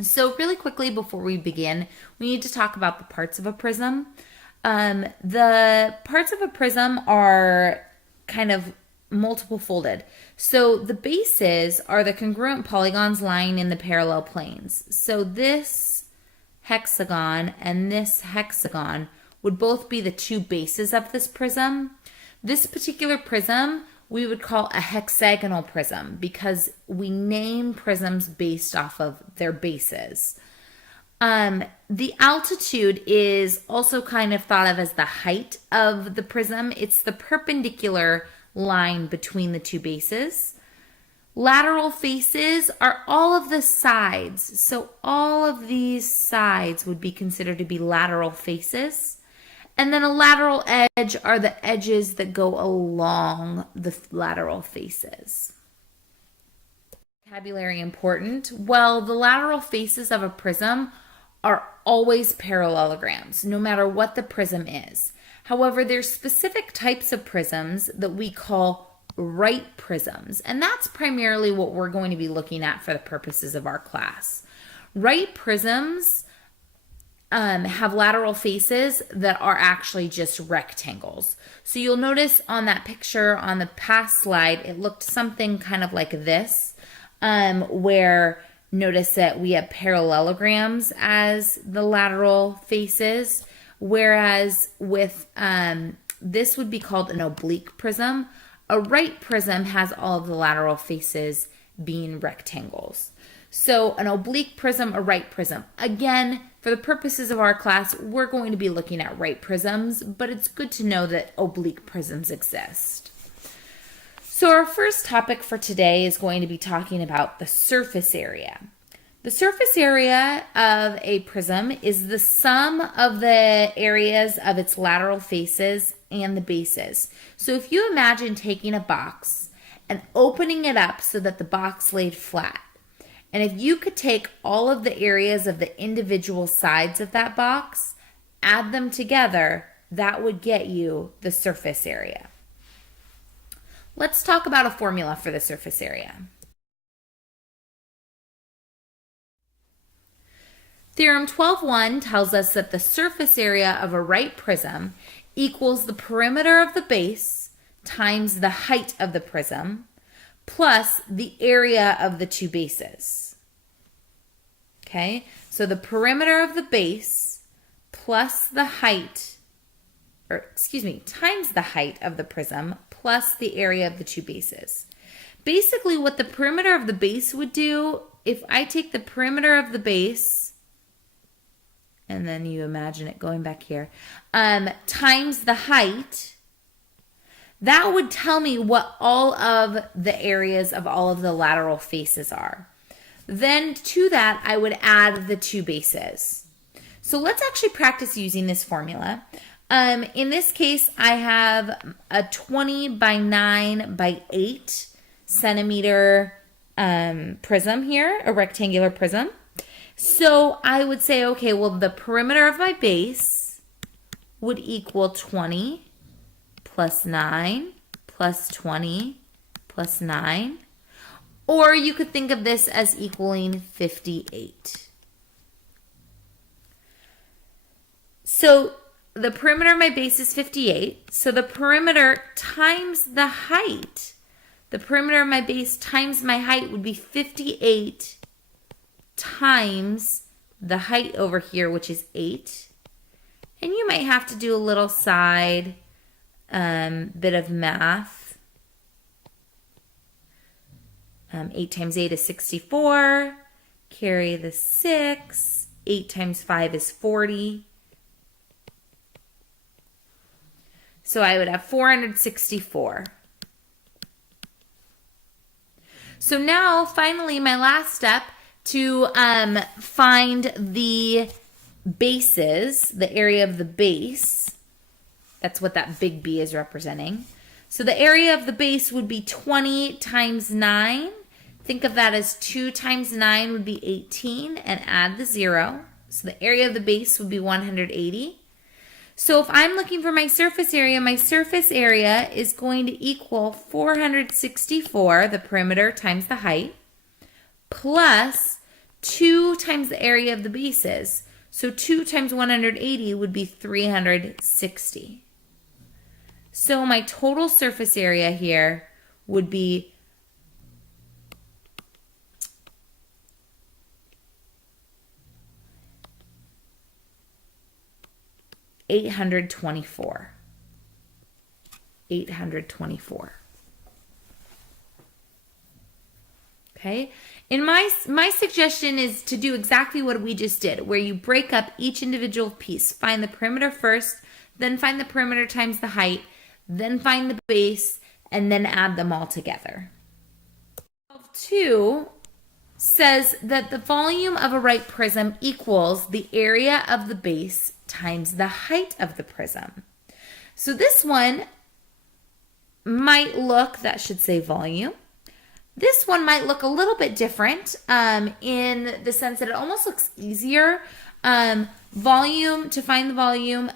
So really quickly before we begin, we need to talk about the parts of a prism. The parts of a prism are kind of multiple folded. So the bases are the congruent polygons lying in the parallel planes. So this hexagon and this hexagon would both be the two bases of this prism. This particular prism we would call a hexagonal prism because we name prisms based off of their bases. The altitude is also kind of thought of as the height of the prism. It's the perpendicular line between the two bases. Lateral faces are all of the sides. So all of these sides would be considered to be lateral faces. And then a lateral edge are the edges that go along the lateral faces. Vocabulary important. Well, the lateral faces of a prism are always parallelograms, no matter what the prism is. However, there's specific types of prisms that we call right prisms, and that's primarily what we're going to be looking at for the purposes of our class. Right prisms have lateral faces that are actually just rectangles. So you'll notice on that picture on the past slide, it looked something kind of like this, where notice that we have parallelograms as the lateral faces, whereas with this would be called an oblique prism. A right prism has all of the lateral faces being rectangles. So an oblique prism, a right prism. Again, for the purposes of our class, we're going to be looking at right prisms, but it's good to know that oblique prisms exist. So our first topic for today is going to be talking about the surface area. The surface area of a prism is the sum of the areas of its lateral faces and the bases. So if you imagine taking a box and opening it up so that the box laid flat, and if you could take all of the areas of the individual sides of that box, add them together, that would get you the surface area. Let's talk about a formula for the surface area. Theorem 12.1 tells us that the surface area of a right prism equals the perimeter of the base times the height of the prism plus the area of the two bases. Okay, so the perimeter of the base plus the height, times the height of the prism plus the area of the two bases. Basically, what the perimeter of the base would do, if I take the perimeter of the base, and then you imagine it going back here, times the height, that would tell me what all of the areas of all of the lateral faces are. Then to that, I would add the two bases. So let's actually practice using this formula. In this case, I have a 20 by 9 by 8 centimeter prism here, a rectangular prism. So I would say, okay, well, the perimeter of my base would equal 20 plus 9 plus 20 plus 9. Or you could think of this as equaling 58. So the perimeter of my base is 58. So the perimeter times the height. The perimeter of my base times my height would be 58 times the height over here, which is 8. And you might have to do a little side bit of math. 8 times 8 is 64. Carry the 6. 8 times 5 is 40. So I would have 464. So now, finally, my last step to find the bases, the area of the base. That's what that big B is representing. So the area of the base would be 20 times 9. Think of that as 2 times 9 would be 18, and add the 0. So the area of the base would be 180. So if I'm looking for my surface area is going to equal 464, the perimeter times the height, plus 2 times the area of the base is. So 2 times 180 would be 360. So my total surface area here would be 824. 824. Okay, and my suggestion is to do exactly what we just did, where you break up each individual piece. Find the perimeter first, then find the perimeter times the height, then find the base, and then add them all together. 12.2 says that the volume of a right prism equals the area of the base times the height of the prism. So this one might look, that should say volume. This one might look a little bit different in the sense that it almost looks easier. Volume, to find the volume,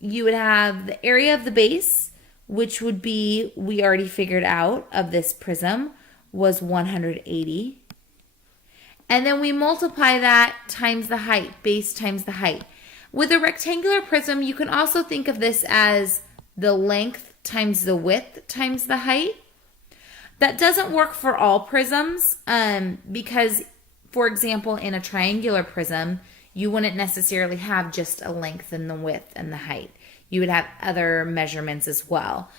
you would have the area of the base, which would be, we already figured out, of this prism was 180. And then we multiply that times the height, base times the height. With a rectangular prism, you can also think of this as the length times the width times the height. That doesn't work for all prisms because, for example, in a triangular prism, you wouldn't necessarily have just a length and the width and the height. You would have other measurements as well.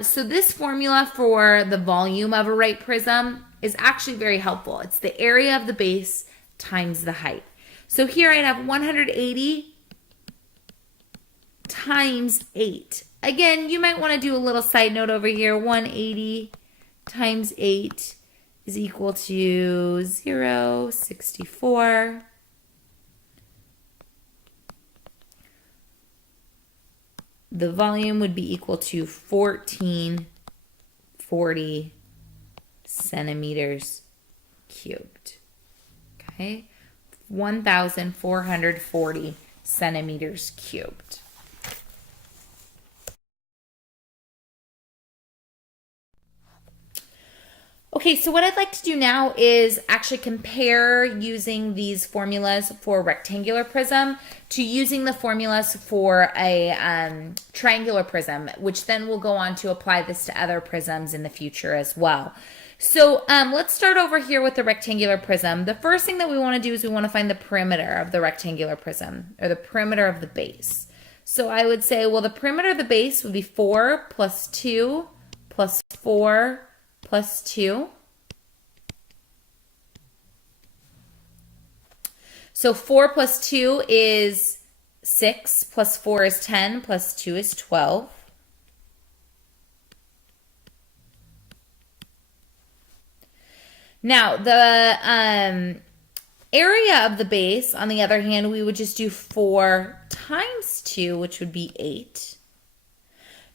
So this formula for the volume of a right prism is actually very helpful. It's the area of the base times the height. So here I'd have 180 times 8. Again, you might want to do a little side note over here. 180 times 8 is equal to 0.64. The volume would be equal to 1440 centimeters cubed. Okay, 1,440 centimeters cubed. Okay, so what I'd like to do now is actually compare using these formulas for rectangular prism to using the formulas for a triangular prism, which then we'll go on to apply this to other prisms in the future as well. So let's start over here with the rectangular prism. The first thing that we want to do is we want to find the perimeter of the rectangular prism, or the perimeter of the base. So I would say, well, the perimeter of the base would be 4 plus 2 plus 4 plus 2. So 4 plus 2 is 6, plus 4 is 10, plus 2 is 12. Now, the area of the base, on the other hand, we would just do 4 times 2, which would be 8.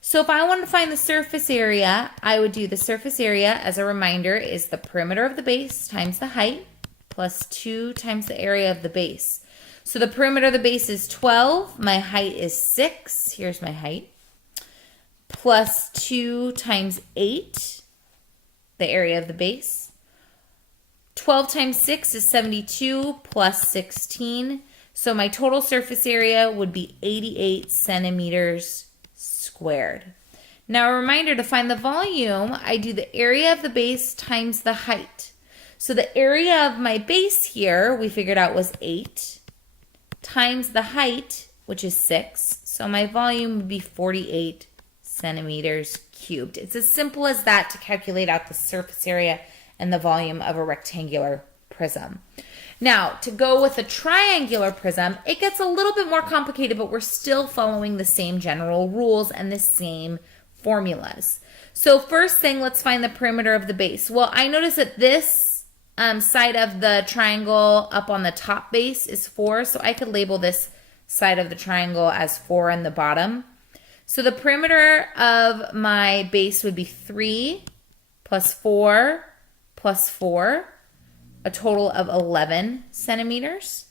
So if I wanted to find the surface area, I would do the surface area, as a reminder, is the perimeter of the base times the height, plus 2 times the area of the base. So the perimeter of the base is 12. My height is 6. Here's my height. Plus 2 times 8, the area of the base. 12 times 6 is 72, plus 16. So my total surface area would be 88 centimeters squared. Now a reminder, to find the volume, I do the area of the base times the height. So the area of my base here, we figured out, was 8, times the height, which is 6. So my volume would be 48 centimeters cubed. It's as simple as that to calculate out the surface area and the volume of a rectangular prism. Now, to go with a triangular prism, it gets a little bit more complicated, but we're still following the same general rules and the same formulas. So first thing, let's find the perimeter of the base. Well, I notice that this side of the triangle up on the top base is 4, so I could label this side of the triangle as 4 on the bottom. So the perimeter of my base would be 3 plus 4 plus 4, a total of 11 centimeters.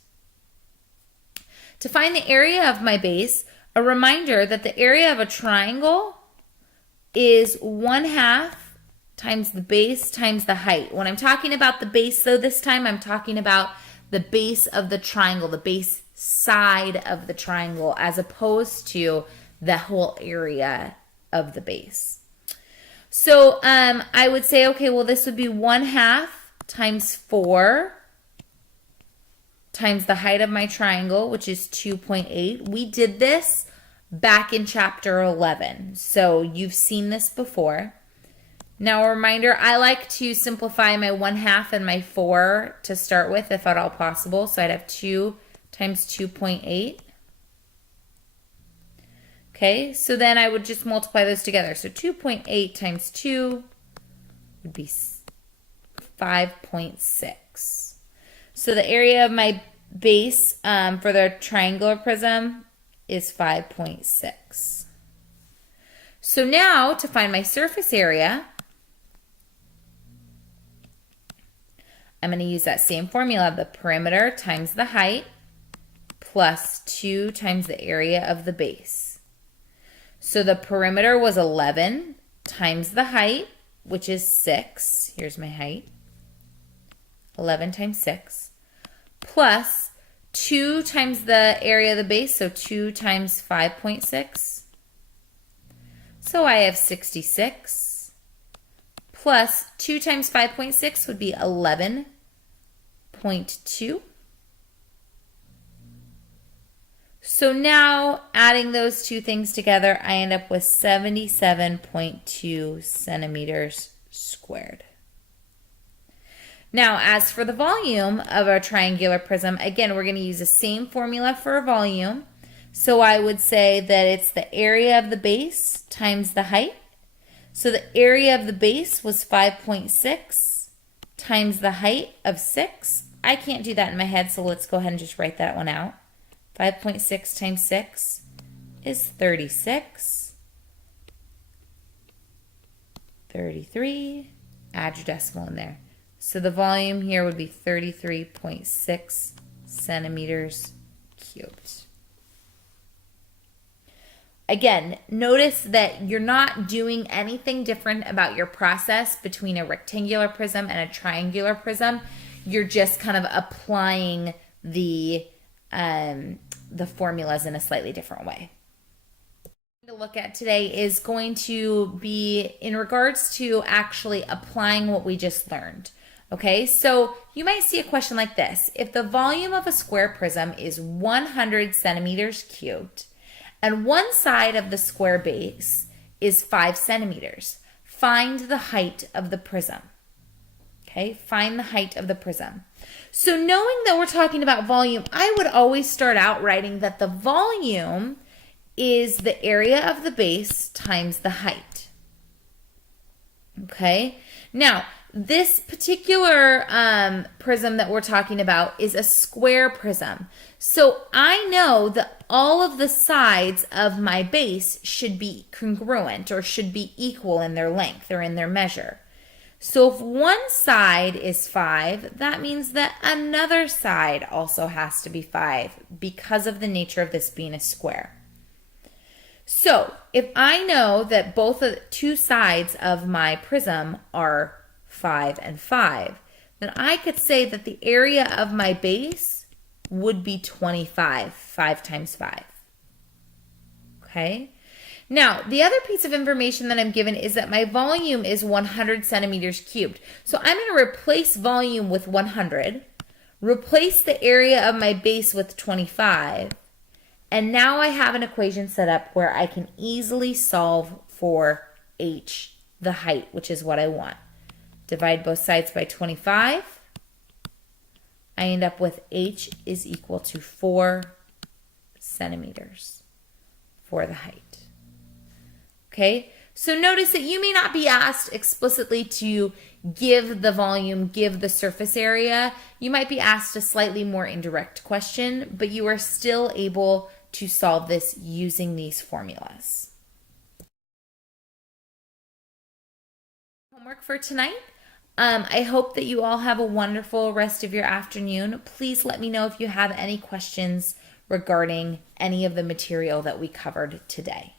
To find the area of my base, a reminder that the area of a triangle is 1/2 times the base times the height. When I'm talking about the base, though, this time I'm talking about the base of the triangle, the base side of the triangle, as opposed to the whole area of the base. So I would say, okay, well, this would be 1/2 times 4 times the height of my triangle, which is 2.8. We did this back in chapter 11, so you've seen this before. Now, a reminder, I like to simplify my 1/2 and my 4 to start with, if at all possible. So I'd have 2 times 2.8. Okay, so then I would just multiply those together. So 2.8 times 2 would be 5.6. So the area of my base for the triangular prism is 5.6. So now to find my surface area, I'm going to use that same formula, the perimeter times the height plus 2 times the area of the base. So the perimeter was 11 times the height, which is 6. Here's my height. 11 times 6. Plus 2 times the area of the base, so 2 times 5.6. So I have 66. Plus 2 times 5.6 would be 11.2. So now, adding those two things together, I end up with 77.2 centimeters squared. Now, as for the volume of a triangular prism, again, we're going to use the same formula for a volume. So I would say that it's the area of the base times the height. So the area of the base was 5.6 times the height of 6. I can't do that in my head, so let's go ahead and just write that one out. 5.6 times 6 is 36. 33. Add your decimal in there. So the volume here would be 33.6 centimeters cubed. Again, notice that you're not doing anything different about your process between a rectangular prism and a triangular prism. You're just kind of applying the formulas in a slightly different way. To look at today is going to be in regards to actually applying what we just learned. Okay, so you might see a question like this. If the volume of a square prism is 100 centimeters cubed and one side of the square base is 5 centimeters, find the height of the prism. Okay, find the height of the prism. So knowing that we're talking about volume, I would always start out writing that the volume is the area of the base times the height. Okay, now this particular prism that we're talking about is a square prism. So I know that all of the sides of my base should be congruent or should be equal in their length or in their measure. So if one side is 5, that means that another side also has to be 5 because of the nature of this being a square. So if I know that both of the two sides of my prism are 5 and 5, then I could say that the area of my base would be 25, 5 times 5. Okay? Now, the other piece of information that I'm given is that my volume is 100 centimeters cubed. So I'm going to replace volume with 100, replace the area of my base with 25, and now I have an equation set up where I can easily solve for h, the height, which is what I want. Divide both sides by 25. I end up with h is equal to 4 centimeters for the height. Okay, so notice that you may not be asked explicitly to give the volume, give the surface area. You might be asked a slightly more indirect question, but you are still able to solve this using these formulas. Homework for tonight. I hope that you all have a wonderful rest of your afternoon. Please let me know if you have any questions regarding any of the material that we covered today.